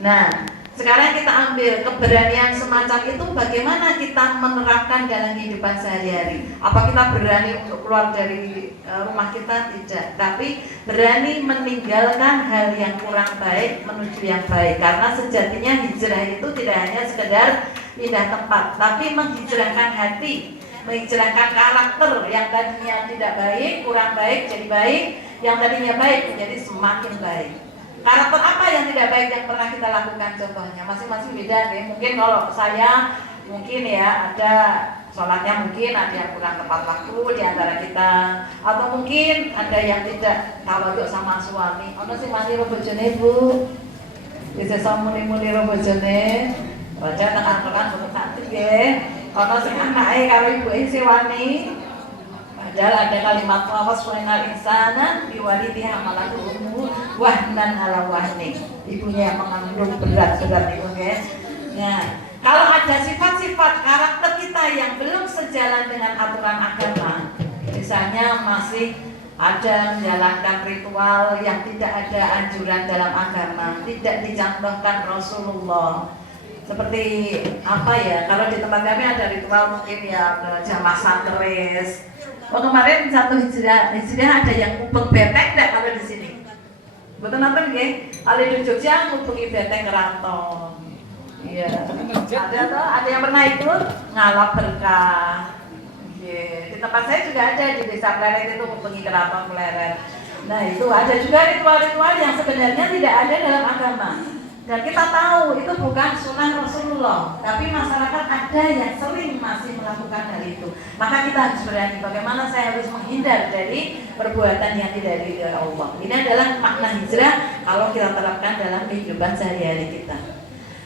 Nah, sekarang kita ambil keberanian semacam itu, bagaimana kita menerapkan dalam kehidupan sehari-hari. Apa kita berani untuk keluar dari rumah kita? Tidak, tapi berani meninggalkan hal yang kurang baik menuju yang baik. Karena sejatinya hijrah itu tidak hanya sekedar pindah tempat, tapi menghijrahkan hati, menghijrahkan karakter yang tadinya tidak baik, kurang baik jadi baik, yang tadinya baik menjadi semakin baik. Karakter apa yang tidak baik yang pernah kita lakukan? Contohnya masing-masing beda ya. Mungkin kalau saya mungkin ya ada sholatnya, mungkin ada yang kurang tepat waktu di antara kita, atau mungkin ada yang tidak tawaduk sama suami. Ono sing mani ro bojone, Bu. Bisa muni-muni ro bojone. Raja tekan-tekan boten sakit nggih. Ono sing anake karo ibuke sewani. Padahal ada kalimat lawas wainal insana biwalidihi hamalatu ummu wahnan ala wahni. Ibunya yang mengandung berat-berat itu guys. Nah, kalau ada sifat-sifat karakter kita yang belum sejalan dengan aturan agama, misalnya masih ada menjalankan ritual yang tidak ada anjuran dalam agama, tidak dicontohkan Rasulullah. Seperti apa ya? Kalau di tempat kami ada ritual mungkin ya jamaah santeris. Oh, kemarin satu hijrah ada yang ngubeng beteng enggak kalau di sini? Betul nonton nggih? Kalau di Jogja ngubengi beteng keraton. Iya. Ada yang pernah ikut ngalap berkah. Di tempat saya juga ada di Desa Pleret itu ngubengi keraton Pleret. Nah, itu ada juga ritual-ritual yang sebenarnya tidak ada dalam agama. Dan kita tahu itu bukan sunnah Rasulullah, tapi masyarakat ada yang sering masih melakukan hal itu. Maka kita harus berani bagaimana saya harus menghindar dari perbuatan yang tidak diridhoi Allah. Ini adalah makna hijrah kalau kita terapkan dalam kehidupan sehari-hari kita.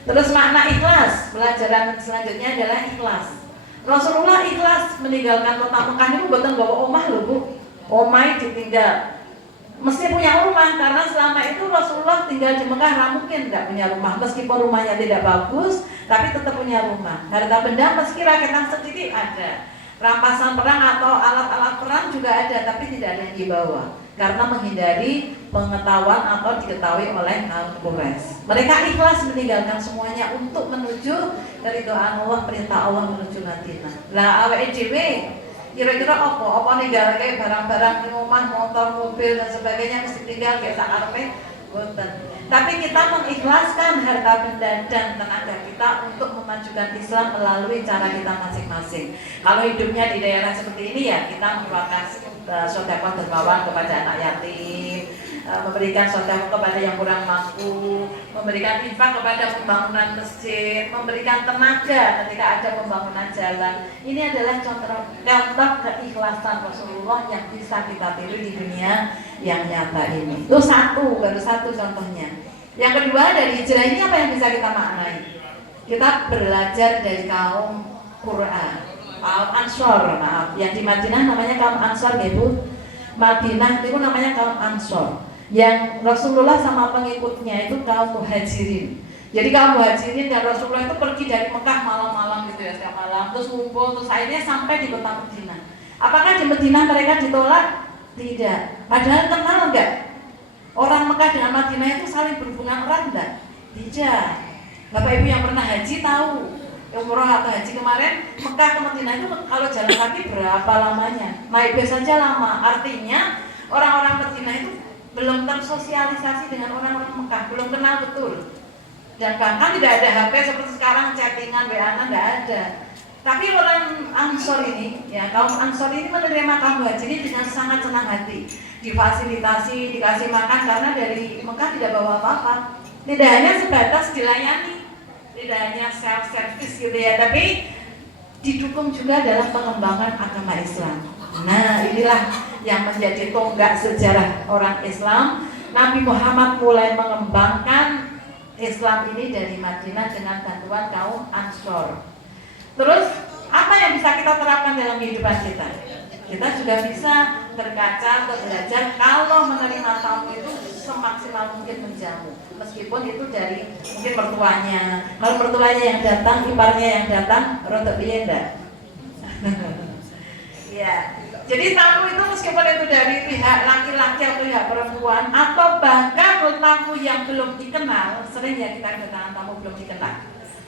Terus makna ikhlas, pelajaran selanjutnya adalah ikhlas. Rasulullah ikhlas meninggalkan kota Mekah itu bukan bawa omah loh, Bu. Omah ditinggal. Mesti punya rumah, karena selama itu Rasulullah tinggal di Mekah mungkin tidak punya rumah. Meskipun rumahnya tidak bagus, tapi tetap punya rumah. Harta benda meski rakitan sedikit ada, rampasan perang atau alat-alat perang juga ada, tapi tidak ada yang dibawa karena menghindari pengetahuan atau diketahui oleh kaum Quraisy. Mereka ikhlas meninggalkan semuanya untuk menuju keridhaan Allah, perintah Allah menuju Madinah. Lah awake dhewe kira-kira apa ninggal kayak barang-barang di rumah, motor, mobil dan sebagainya mesti tinggal kayak sakarepe boten. Tapi kita mengikhlaskan harta benda dan tenaga kita untuk memajukan Islam melalui cara kita masing-masing. Kalau hidupnya di daerah seperti ini ya kita mengeluarkan sedekah dermawan kepada anak yatim, memberikan sedekah kepada yang kurang mampu, memberikan infak kepada pembangunan masjid, memberikan tenaga ketika ada pembangunan jalan. Ini adalah contoh keikhlasan Rasulullah yang bisa kita tiru di dunia yang nyata ini. Itu baru satu contohnya. Yang kedua, dari hijrah ini apa yang bisa kita maknai? Kita belajar dari kaum Qur'an, kaum Ansor, yang di Madinah namanya kaum Ansor, ya Bu. Madinah itu namanya kaum Ansor. Yang Rasulullah sama pengikutnya itu kaum Muhajirin. Jadi kaum Muhajirin dan Rasulullah itu pergi dari Mekah malam-malam gitu ya, setiap malam, terus ngumpul, terus akhirnya sampai di kota Madinah. Apakah di Madinah mereka ditolak? Tidak. Padahal kenal enggak? Orang Mekah dengan Madinah itu saling berhubungan erat enggak? Tidak. Bapak Ibu yang pernah haji tahu, umroh atau haji kemarin, Mekah ke Madinah itu kalau jalan kaki berapa lamanya? Naik bis saja lama. Artinya orang-orang Madinah itu belum tersosialisasi dengan orang-orang Mekah, belum kenal betul. Dan bahkan tidak ada HP seperti sekarang, chattingan, WA-an tidak ada. Tapi orang Ansor ini, ya kaum Ansor ini menerima kaum Muhajirin dengan sangat senang hati, difasilitasi, dikasih makan karena dari Mekah tidak bawa apa-apa. Tidak hanya sebatas dilayani, tidak hanya self-service gitu ya, tapi didukung juga dalam pengembangan agama Islam. Nah, inilah yang menjadi tonggak sejarah orang Islam. Nabi Muhammad mulai mengembangkan Islam ini dari Madinah dengan bantuan kaum Ansor. Terus apa yang bisa kita terapkan dalam kehidupan kita? Kita juga bisa berkaca atau belajar kalau menerima tamu itu semaksimal mungkin menjamu, meskipun itu dari mungkin mertuanya. Kalau mertuanya yang datang, iparnya yang datang, rotok piye ndak? Ya, Jadi tamu itu meskipun itu dari pihak laki-laki atau pihak perempuan atau bahkan tamu yang belum dikenal, sering ya kita kedatangan tamu belum dikenal.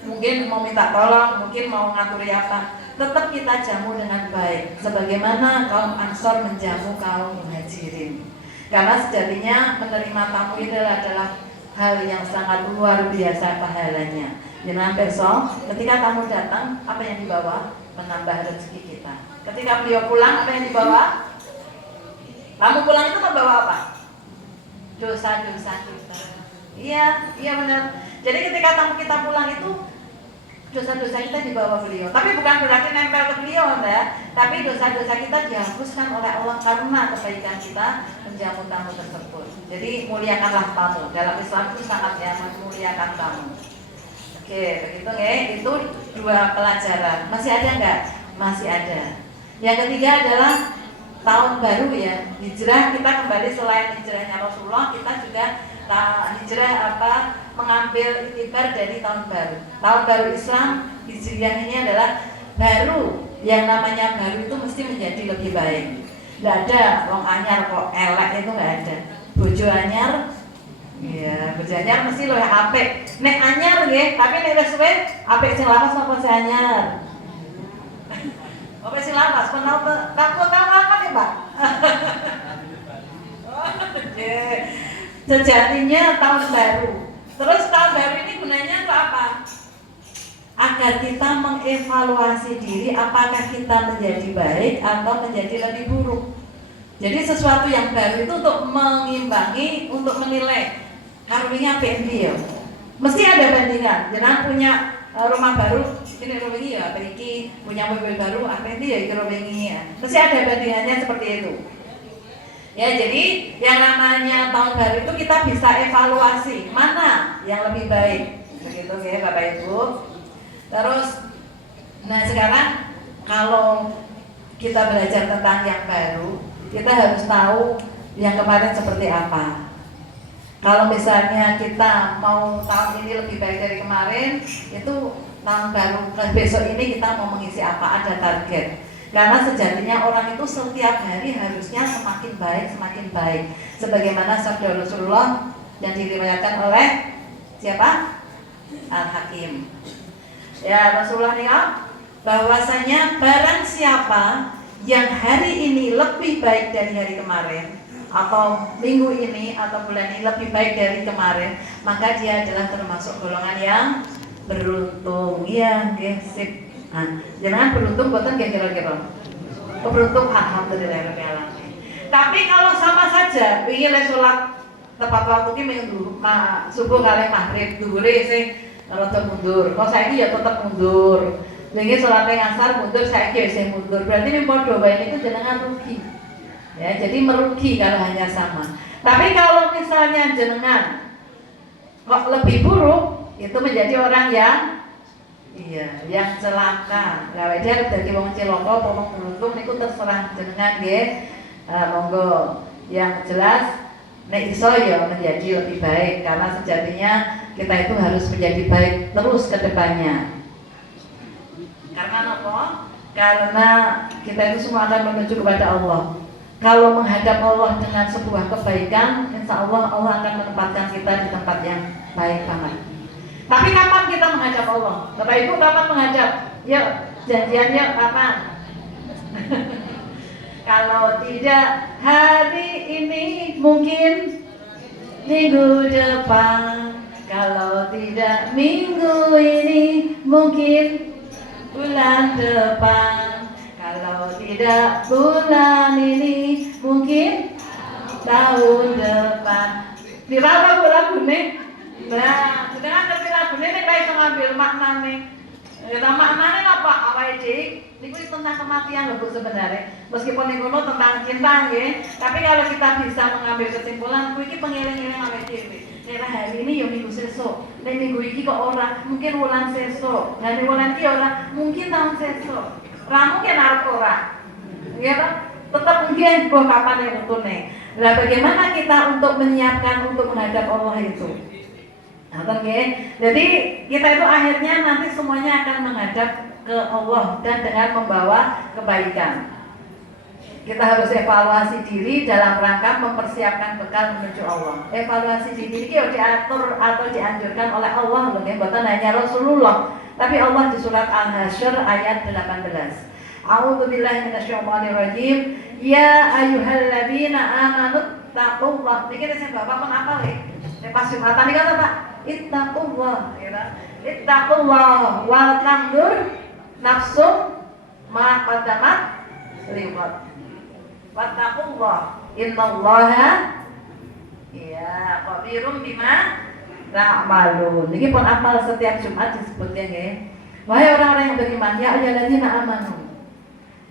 Mungkin mau minta tolong, mungkin mau ngaturi apa, tetap kita jamu dengan baik. Sebagaimana kaum Ansor menjamu kaum Muhajirin. Karena sejatinya menerima tamu itu adalah hal yang sangat luar biasa pahalanya. Jangan besok ketika tamu datang, apa yang dibawa? Menambah rezeki kita. Ketika beliau pulang, apa yang dibawa? Tamu pulang itu membawa apa? Dosa-dosa kita. Iya benar. Jadi ketika tamu kita pulang itu dosa-dosa kita dibawa beliau. Tapi bukan berarti nempel ke beliau, ya. Tapi dosa-dosa kita dihapuskan oleh Allah karena kebaikan kita menjamu tamu tersebut. Jadi muliakanlah tamu. Dalam Islam itu sangat ya memuliakan tamu. Oke, begitu ya. Itu 2 pelajaran. Masih ada nggak? Masih ada. Yang ketiga adalah tahun baru ya. Hijrah, kita kembali selain hijrahnya Rasulullah, kita juga hijrah mengambil iktibar dari tahun baru. Tahun baru Islam hijriah ini adalah baru. Yang namanya baru itu mesti menjadi lebih baik. Nggak ada wong anyar kok elek, itu nggak ada. Bojo anyar, ya bojo anyar mesti luwih apik. Nek anyar nggih, tapi nek wis suwe apik sing lawas apa sing anyar? Apa sing lawas? Takut apa ya, Pak? Sejatinya tahun baru. Terus tahun baru ini gunanya untuk apa? Agar kita mengevaluasi diri apakah kita menjadi baik atau menjadi lebih buruk. Jadi sesuatu yang baru itu untuk mengimbangi, untuk menilai harumnya PNB ya. Mesti ada bandingan. Jangan punya rumah baru, ini rumah ini ya, periki punya mobil baru, apa ini ya, ini rumah ini ya. Mesti ada bandingannya seperti itu. Ya, jadi yang namanya tahun baru itu kita bisa evaluasi mana yang lebih baik, begitu ya Bapak Ibu. Terus, nah sekarang kalau kita belajar tentang yang baru, kita harus tahu yang kemarin seperti apa. Kalau misalnya kita mau tahun ini lebih baik dari kemarin, itu tahun baru besok ini kita mau mengisi apa, ada target. Karena sejatinya orang itu setiap hari harusnya semakin baik. Sebagaimana sabda Rasulullah yang diriwayatkan oleh siapa? Al-Hakim. Ya, Rasulullah ini bahwasanya barang siapa yang hari ini lebih baik dari hari kemarin, atau minggu ini atau bulan ini lebih baik dari kemarin, maka dia adalah termasuk golongan yang beruntung. Ya, gesip. Nah, jangan beruntung buatan kira-kira. Beruntung alhamdulillah. Tapi kalau sama saja, ingin sholat tepat waktu ini minggu subuh kali maghrib dulu sih rada mundur. Kalau saya ya tetap mundur. Ingin sholatnya ngasar mundur, saya saya mundur. Berarti ini podo baik itu jenengan rugi. Ya, jadi merugi kalau hanya sama. Tapi kalau misalnya jenengan kok lebih buruk, itu menjadi orang yang yang celaka. Lah dia dadi wong cilaka apa wong beruntung niku terserah jenengan nggih. Monggo. Yang jelas nek iso ya menjadi lebih baik karena sejatinya kita itu harus menjadi baik terus ke depannya. Karena apa? Karena kita itu semua akan menuju kepada Allah. Kalau menghadap Allah dengan sebuah kebaikan, insya Allah Allah akan menempatkan kita di tempat yang baik banget. Tapi kapan kita menghadap Allah? Bapak Ibu kapan menghadap? Yuk, janjian yuk kapan? Kalau tidak hari ini mungkin minggu depan. Kalau tidak minggu ini mungkin bulan depan. Kalau tidak bulan ini mungkin tahun depan. Dirapa Bu lagu nih? Nah, sedangkan ngerti lagu ini kayak ngambil makna nih. Kita maknanya apa? Awal dik, ini tentang kematian loh Bu sebenarnya. Meskipun ini tentang cinta ya, tapi kalau kita bisa mengambil kesimpulan, ini pengiling-iling awal dik. Karena hari ini ya minggu sesuk, dan minggu ini kok orang, mungkin bulan sesuk, dan bulan ini orang, mungkin tahun sesuk. Mungkin harus orang, ya kan? Tetap mungkin bahwa kapan yang utuhnya. Nah, bagaimana kita untuk menyiapkan untuk menghadap Allah itu? Okay. Jadi kita itu akhirnya nanti semuanya akan menghadap ke Allah dan dengan membawa kebaikan. kita harus evaluasi diri dalam rangka mempersiapkan bekal menuju Allah. Evaluasi diri ini diatur atau dianjurkan oleh Allah loh, bukan hanya Rasulullah, tapi Allah di surat Al-Hasyr ayat 18. A'udzubillahi minasyaitonirrajim. Ya ayyuhalladzina amanu taqullah. Niki sing Bapak pun apa le? Pas Jumatan iki kan Pak, ittaqullah, ya. Ittaqullah wal tandur nafsum ma qaddamat liwat. Wattaqullah innallaha ya khabirum bima ta'malun. Niki pun apal setiap Jumat disebutnya nggih. Wahai orang-orang yang beriman, ya ayyuhalladzina amanu.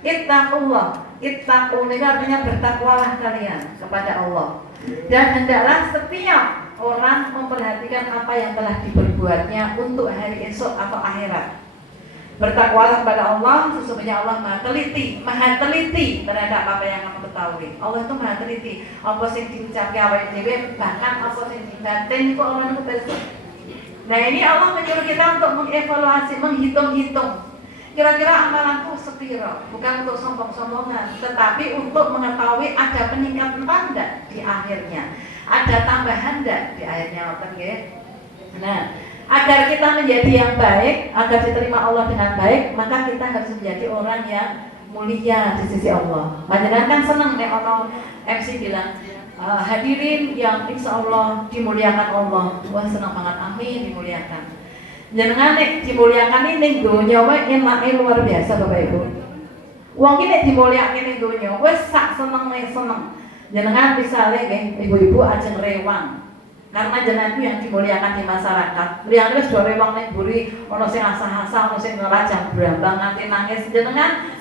Ittaqullah. Ittaqun itu artinya bertakwalah kalian kepada Allah. Dan hendaklah setiap orang memperhatikan apa yang telah diperbuatnya untuk hari esok atau akhirat. Bertakwalah kepada Allah, sesungguhnya Allah maha teliti terhadap apa yang kamu ketahui. Allah itu maha teliti. Apa sing diucapke awake dhewe, bahkan apa sing dibatin itu Allah itu besok. Nah, ini Allah menyuruh kita untuk mengevaluasi, menghitung-hitung. Kira-kira amalanku sepiro, bukan untuk sombong-sombongan, tetapi untuk mengetahui ada peningkatan enggak di akhirnya, ada tambahan enggak di akhirnya, okay? Nah, agar kita menjadi yang baik, agar diterima Allah dengan baik, maka kita harus menjadi orang yang mulia di sisi Allah. Padahal kan seneng nih ono MC bilang hadirin yang insya Allah dimuliakan Allah. Wah senang banget, amin, dimuliakan. Jenengan nek dimuliakan ning donya wae enake luar biasa Bapak Ibu. Wong iki nek dimulyakake ning donya wis sak senenge seneng. Jenengan misale nggih ibu-ibu ajeng rewang. Karena jenengan yang dimuliakan di masyarakat. Liyane wis do rewang ning mburi ana sing asah-asah, ana sing ngerajang brambang nganti nangis. Jenengan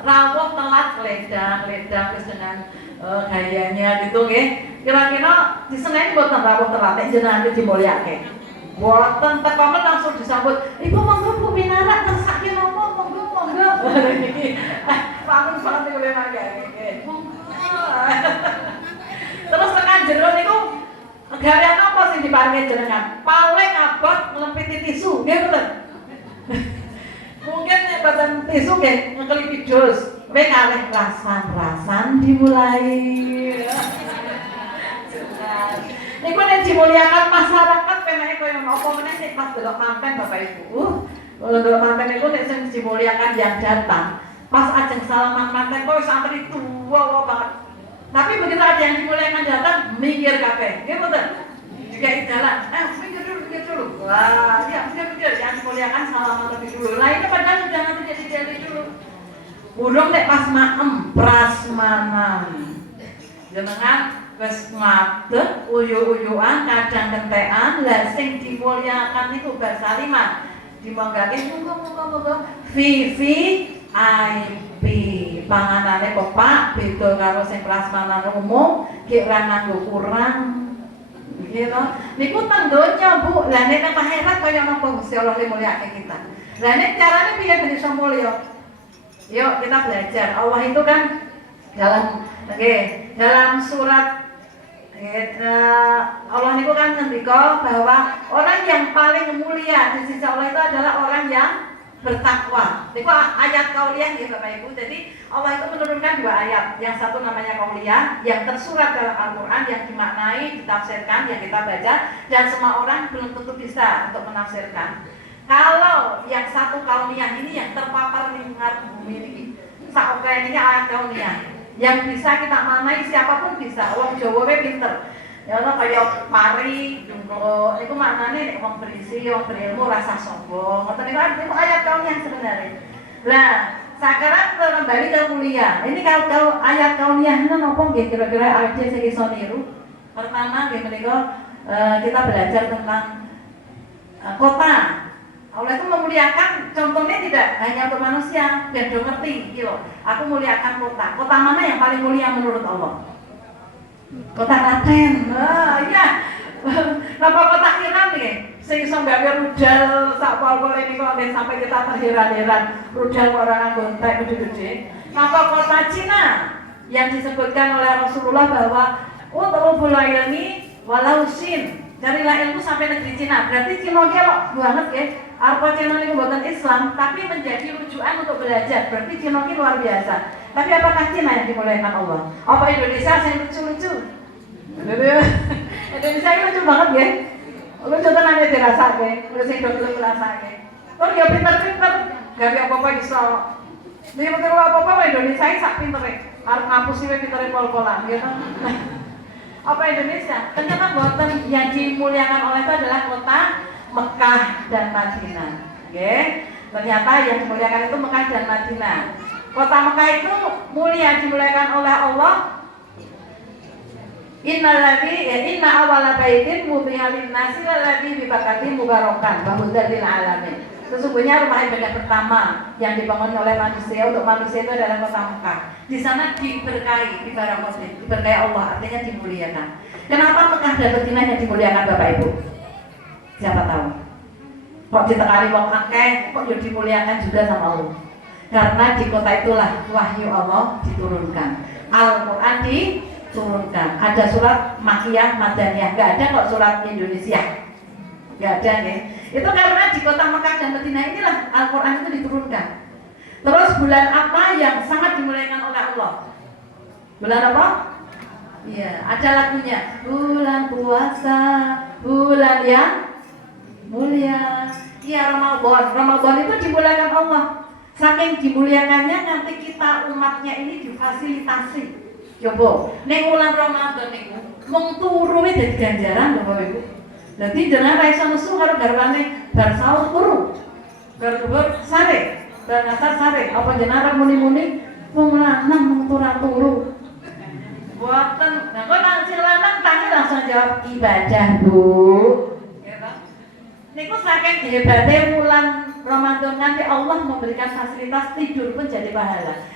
rawuh telat ledang wis dengan gayanya gitu nggih. Kira-kira diseneni mboten rawuh telat nek jenengan dimulyakake. Boten tekomen langsung disambut, "Ibu monggo Bu Binara tersake nopo monggo." Niki paling oleh mangga. Terus tekan jero niku garian apa sing diparingi jenengan? Paling abot nglempiti tisu, nggih mboten? Mungkin nek boten tisu nggih ngekelipi dus. Kowe kalih rasan-rasan dimulai. Niku nek dimuliakan masyarakat penake koyo napa meneh nek pas delok manten Bapak Ibu. Kalau delok manten niku nek sing dimuliakan yang datang, pas ajeng salaman manten kok santri tua banget. Tapi begitu ada yang dimuliakan datang, minggir kabeh. Nggih mboten? Jika jalan, minggir dulu. Wah, ya minggir yang dimuliakan salaman lebih dulu. Lah ini padahal sudah nanti jadi dulu. Burung nek pas maem prasmanan. Jenengan wis ngadeg uyu-uyuan kadang kentekan lah sing dimuliakan niku bersaliman dimonggake monggo VIP panganane pepak beda karo sing prasmanan umum ki ra nganggo kurang gitu niku teng donya Bu. Lah nek nang akhirat kaya napa Gusti Allah mulyakake kita. Lah nek carane piye ben iso mulya? Yuk kita belajar. Allah itu kan dalam surat Allah niku kan ngendika bahwa orang yang paling mulia di sisi Allah itu adalah orang yang bertakwa. Niku ayat kauliyah ya Bapak Ibu. Jadi Allah itu menurunkan dua ayat. Yang satu namanya kauliyah yang tersurat dalam Al-Qur'an yang dimaknai, ditafsirkan, yang kita baca dan semua orang belum tentu bisa untuk menafsirkan. Kalau yang satu kauliyah ini yang terpapar di bumi ini, saoke ini ayat kauliyah. Yang bisa kita maknai siapapun bisa. Wong Jawa we pinter. Ya ono kaya mari dungko niku maknane nek wong berisi, wong berilmu rasa sombong. Ngoten niku ayat kauniyah sebenarnya. Lah, sekarang kembali ke kuliah. Ini kalau ayat kauniyah itu napa nggih kira-kira awake sing iso niru? Pertama nggih menika kita belajar tentang kota. Allah itu memuliakan, contohnya tidak hanya untuk manusia, biar do ngerti, gitu. Aku muliakan kota. Kota mana yang paling mulia menurut Allah? Kota Klaten. Iya. Napa kota Iran nih? Sing iso gawe rudal sak pol-pole niku sampai kita terheran-heran. Rudal orang gontek gede-gede. Napa kota Cina yang disebutkan oleh Rasulullah bahwa utulubul ilmi walau sin. Carilah ilmu sampai negeri Cina. Berarti Cina kelok banget ya. Arpa Cina ini buatan Islam, tapi menjadi rujukan untuk belajar. Berarti Cina ini luar biasa. Tapi apakah Cina yang dimuliakan Allah? Apa Indonesia yang lucu-lucu? Indonesia ini lucu banget ya. Lucu tenan ya dirasake, terus sing dok dirasake. Terus ya pinter-pinter, gawe apa-apa iso. Dia mikir apa-apa Indonesia ini sak pintere. Arep ngapusi wae pintere pol-polan, gitu. Apa Indonesia? Ternyata boten yang dimuliakan oleh itu adalah kota Mekah dan Madinah. Oke. Ternyata yang dimuliakan itu Mekah dan Madinah. Kota Mekah itu mulia, dimuliakan oleh Allah. Inna awala baitin wudi'a lin-nasi lalladzi bi Bakkah mubarakan wa hudan lil alamin. Sesungguhnya rumah ibadah pertama yang dibangun oleh manusia untuk manusia itu adalah kota Mekah. Di sana diberkahi, diberkahi Allah, artinya dimuliakan. Kenapa Mekah dan Madinah yang dimuliakan Bapak Ibu? Siapa tahu? Kok ditekani wong akeh, kok yo dimuliakan juga sama Allah? Karena di kota itulah wahyu Allah diturunkan. Al-Quran diturunkan. Ada surat Makkiyah, Madaniyah, nggak ada kok surat Indonesia. Nggak ada nih. Itu karena di kota Mekah dan Madinah inilah Al-Quran itu diturunkan. Terus bulan apa yang sangat dimuliakan oleh Allah? Bulan apa? Iya, ada lagunya. Bulan puasa, bulan yang mulia. Iya, Ramadan. Ramadan itu dimuliakan Allah. Saking dimuliakannya nanti kita umatnya ini difasilitasi. Coba, ning bulan Ramadan niku mung turu wis dadi ganjaran lho Bapak Ibu. Dadi jenengan ra iso nesu karo garwane bar sahur turu. Bar dhuwur sare, bar asar sare. Apa jenengan muni-muni wong lanang mung turu. Boten. Nah, kok nang sing lanang tangi langsung jawab ibadah, Bu. Ya ta? Niku saking hebate bulan Ramadan nanti Allah memberikan fasilitas tidur pun jadi pahala.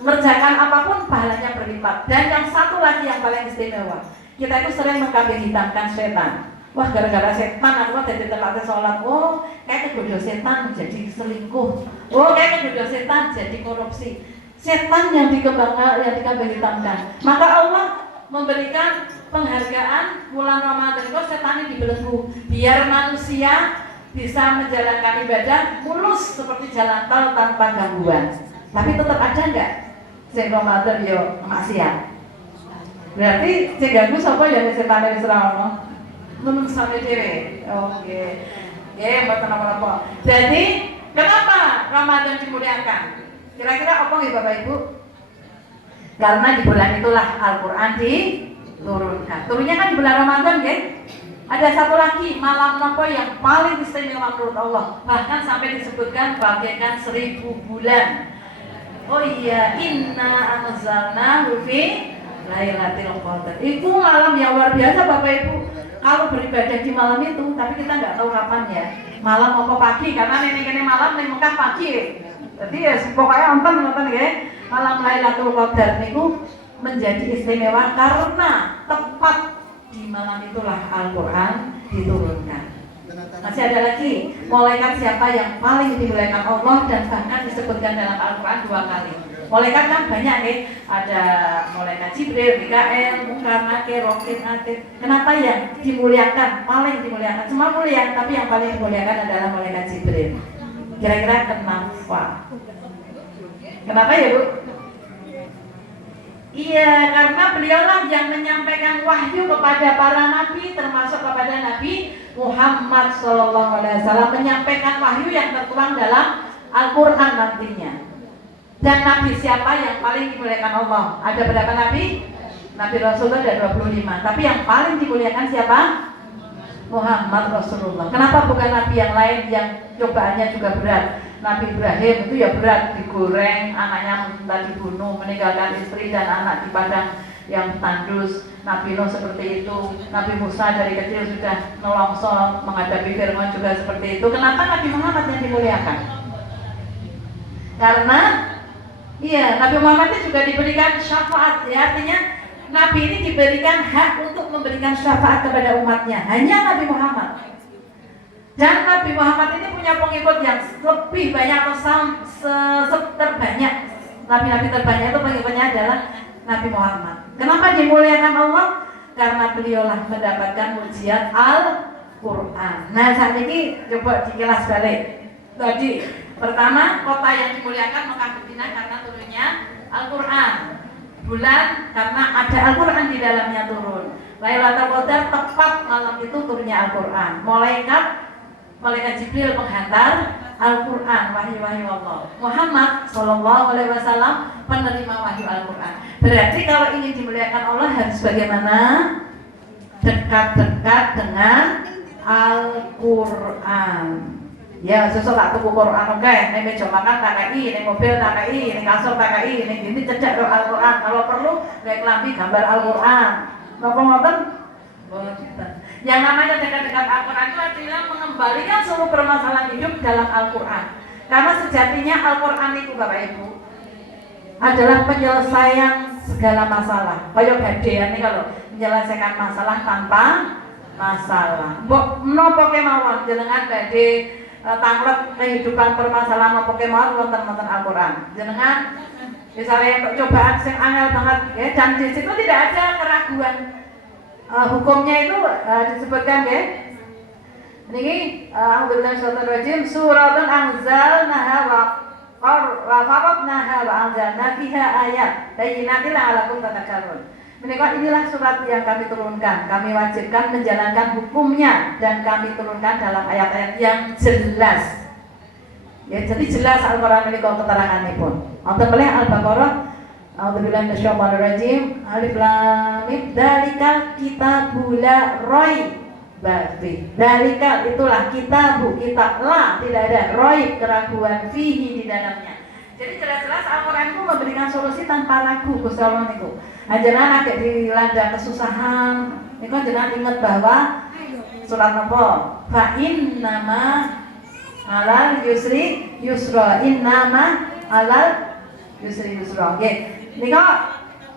Mengerjakan apapun pahalanya berlipat. Dan yang satu lagi yang paling istimewa, kita itu sering mengkambing hitamkan setan. Wah, gara-gara setan aku jadi telat sholat. Oh, kayak kegoda setan jadi selingkuh. Oh, kayak kegoda setan jadi korupsi. Setan yang dikambing hitamkan. Maka Allah memberikan penghargaan bulan Ramadan itu setan ini dibelenggu biar manusia bisa menjalankan ibadah mulus seperti jalan tol tanpa gangguan. Tapi tetap ada enggak sing Ramadan yo maksiat? Berarti sing ganggu sapa ya setan wis ora ono. Menurut sampe dhewe. Oke. Nggih, mboten apa-apa. Jadi, kenapa Ramadan dimuliakan? Kira-kira apa nggih Bapak Ibu? Karena di bulan itulah Al-Qur'an diturunkan. Turunnya kan di bulan Ramadan, nggih. Ada satu lagi malam nopo yang paling istimewa menurut Allah, bahkan sampai disebutkan bagaikan 1000 bulan. Oh iya, inna anzalnahu fi lailatul qadar. Itu malam yang luar biasa Bapak Ibu. Kalau beribadah di malam itu, tapi kita nggak tahu kapan ya. Malam apa pagi? Karena ini malam ning Mekah pagi. Jadi ya pokoknya nonton ya. Malam Lailatul Qadar niku menjadi istimewa karena tepat di malam itulah Al-Quran diturunkan. Masih ada lagi malaikat siapa yang paling dimuliakan Allah dan bahkan disebutkan dalam Al-Quran 2 kali. Malaikat kan banyak nih, ada malaikat Jibril, Mikael, Munkar, Nakir, Rokib, Atid. Kenapa yang dimuliakan, paling dimuliakan? Semua mulia, tapi yang paling dimuliakan adalah malaikat Jibril. Kira-kira kenapa? Kenapa ya Bu? Iya, karena beliaulah yang menyampaikan wahyu kepada para nabi, termasuk kepada Nabi Muhammad SAW, menyampaikan wahyu yang tertuang dalam Al-Quran nantinya. Dan nabi siapa yang paling dimuliakan Allah? Ada berapa nabi? Nabi Rasulullah ada 25. Tapi yang paling dimuliakan siapa? Muhammad Rasulullah. Kenapa bukan nabi yang lain yang cobaannya juga berat? Nabi Ibrahim itu ya berat, digoreng, anaknya minta dibunuh, meninggalkan istri dan anak di padang yang tandus. Nabi Nuh seperti itu, Nabi Musa dari kecil sudah nolongso menghadapi Fir'aun juga seperti itu. Kenapa Nabi Muhammad yang dimuliakan? Karena iya, Nabi Muhammad itu juga diberikan syafaat, ya, artinya Nabi ini diberikan hak untuk memberikan syafaat kepada umatnya, hanya Nabi Muhammad. Dan Nabi Muhammad ini punya pengikut yang lebih banyak atau terbanyak. Nabi-nabi terbanyak itu pengikutnya adalah Nabi Muhammad. Kenapa dimuliakan Allah? Karena beliaulah mendapatkan mujizat Al-Quran. Nah saat ini coba dikilas balik. Tadi Pertama, kota yang dimuliakan Mekah Madinah karena turunnya Al-Quran. Bulan karena ada Al-Quran di dalamnya turun. Lailatul Qadar tepat malam itu turunnya Al-Quran. Malaikat Jibril menghantar Al-Quran, wahyu-wahyu Allah. Muhammad Sallallahu Alaihi Wasallam penerima wahyu Al-Quran. Berarti kalau ingin dimuliakan Allah harus bagaimana? Dekat-dekat dengan Al-Quran. Ya, sesuatu tak tuku Quran oke. Nek meja makan TKI, nek mobil TKI, nek kasur TKI, nek gini cedek Al-Quran. Kalau perlu kayak kelambi gambar Al-Quran. Napa ngoten? Yang namanya dekat-dekat Al-Quran itu adalah mengembalikan seluruh permasalahan hidup dalam Al-Quran. Karena sejatinya Al-Quran itu Bapak Ibu adalah penyelesaian segala masalah. Kayak gadean nih kalau menyelesaikan masalah tanpa masalah. Mbok menapa kemawon jenengan badhe tanglet kehidupan permasalahan apa kemawon wonten-wonten Al-Quran. Jenengan misalnya untuk cobaan sing angel banget ya, dan di situ tidak ada keraguan. Hukumnya itu disebutkan ya. Niki a'udzubillahi minasyaitonir rajim, suratun anzalnaha wa faradnaha wa anzalna fiha ayat bayyinatin la'allakum tataqabbalun. Menika inilah surat yang kami turunkan. Kami wajibkan menjalankan hukumnya dan kami turunkan dalam ayat-ayat yang jelas. Ya, jadi jelas Al-Qur'an menika keteranganipun. Wonten malih Al-Baqarah a'udzubillahi minasyaitonir rajim, alif lam mim, dzalikal kitabul la raiba fihi. Dzalika itulah kitab la, tidak ada raib, keraguan fihi di dalamnya. Jadi jelas-jelas Al-Qur'an itu memberikan solusi tanpa ragu Gusti Allah niku. Ajaran agak dilanda kesusahan, niku jenengan ingat bahwa surat napa? Fa innama alal yusri yusra, innama alal yusri yusra. Nggih. Nika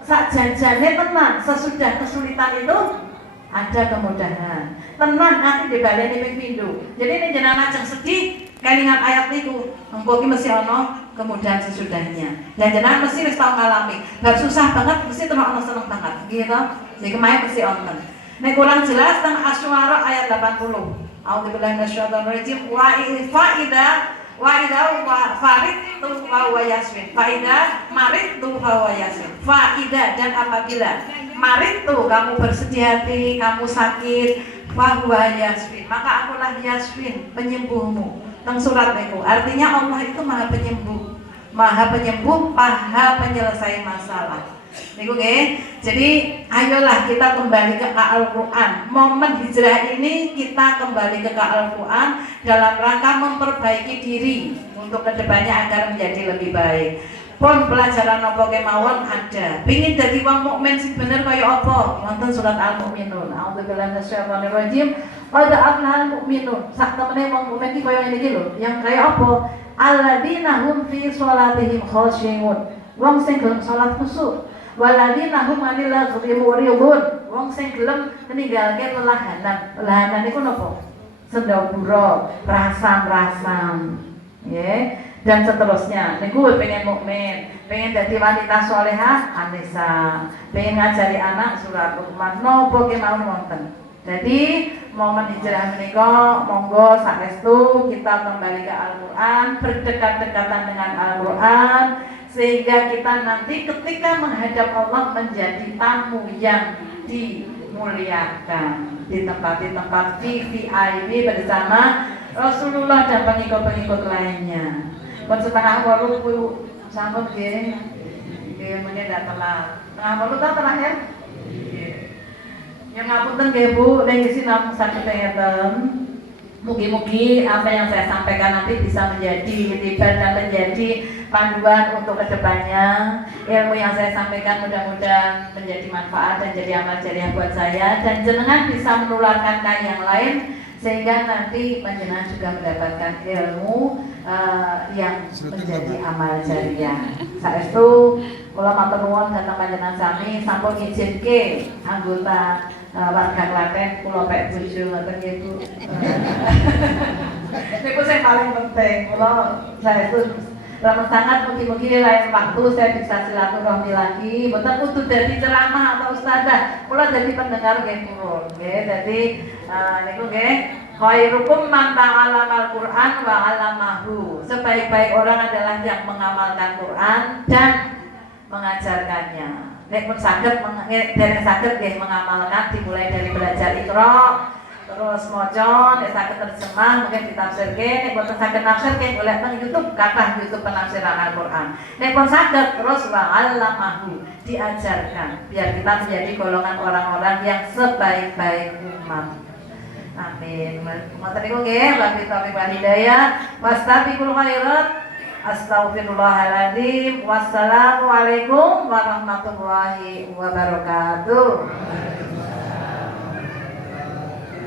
sakjanjane tenan, sesudah kesulitan itu ada kemudahan. Tenan nanti dibaleni ping pindho. Jadi nek jenengan ajeng sedih kelingan ayat niku, engko ki mesti ana kemudahan sesudahnya. Dan jenengan mesti wis tau ngalami. Bar susah banget mesti ana seneng banget. Nggih to? Jadi kemae mesti wonten. Nek kurang jelas teng Asy-Syu'ara ayat 80. A'udzubillahi minasyaitonir rajim wa idza farid tu wa yasmin. Faida marid tu wa yasmin. Faida dan apabila marid tu kamu bersedih hati, kamu sakit, wa yasmin, maka akulah yasmin, penyembuhmu. Teng surat niku. Artinya Allah itu Maha Penyembuh. Maha Penyembuh, Maha Penyelesai masalah. Niku nggih. Jadi ayolah kita kembali ke Al-Qur'an. Momen hijrah ini kita kembali ke Al-Qur'an dalam rangka memperbaiki diri untuk kedepannya agar menjadi lebih baik. Pun pelajaran apa kemawon ada. Pingin dadi wong mukmin sing bener kaya apa? Wonten surat Al-Mu'minun. A'udzubillahi minasyaitonir rajim. Qad aflahal mu'minun. Sak temene wong mukmin iki kaya ngene iki lho. Yang kaya apa? Alladzina hum fi sholatihim khashi'un. Wong sing gelem salat khusyuk. Waladina hum 'anil laghwi mu'ridun. Wong sing gelem ninggalke lelahanan. Lelahanan iku napa? Sendawura, rasam-rasam. Nggih. Dan seterusnya. Niku pengen mukmin, pengen dadi wanita salehah, An-Nisa, pengen ngajari anak surat Luqman, napa kemawon wonten. Jadi momen hijrah menika monggo saestu kita kembali ke Al-Qur'an, berdekat-dekatan dengan Al-Qur'an sehingga kita nanti ketika menghadap Allah menjadi tamu yang dimuliakan di tempat VIP bersama Rasulullah dan pengikut-pengikut lainnya. Pun setengah 8 sampun nggih. Nggih meneh dak telat. Setengah 8 ta terakhir? Nggih. Ya ngapunten nggih Bu, nek isi namung saged ngeten. Mugi-mugi apa yang saya sampaikan nanti bisa menjadi itibar dan menjadi panduan untuk kedepannya. Ilmu yang saya sampaikan mudah-mudahan menjadi manfaat dan jadi amal jariah buat saya dan jenengan bisa menularkan ke yang lain sehingga nanti panjenengan juga mendapatkan ilmu yang menjadi amal jariah. Saestu kula matur nuwun dhateng panjenengan sami sampun ngizinke anggota warga Klaten kula pek bojo ngoten nggih Bu. Niku sing paling penting. Kula saestu ramen sangat mugi-mugi lain waktu saya bisa silaturahmi lagi. Mboten kudu dadi ceramah atau ustazah. Kula dadi pendengar nggih purun nggih. Dadi niku nggih Khairukum man ta'allamal Qur'an wa 'allamahu. Sebaik-baik orang adalah yang mengamalkan Quran dan mengajarkannya. Nek pun saged dereng saged nggih mengamalkan dimulai dari belajar Iqra, terus maca, nek saged terjemah mungkin ditafsirke, nek boten saged nafsirke golek nang YouTube, kathah YouTube penafsiran Al-Qur'an. Nek pun saged terus wa 'allamahu, diajarkan biar kita menjadi golongan orang-orang yang sebaik-baik umat. Amin. Ngoten niku nggih, wabillahi taufiq wal hidayah. Wastabiqul khairat. Astaghfirullahaladzim. Wassalamualaikum warahmatullahi wabarakatuh.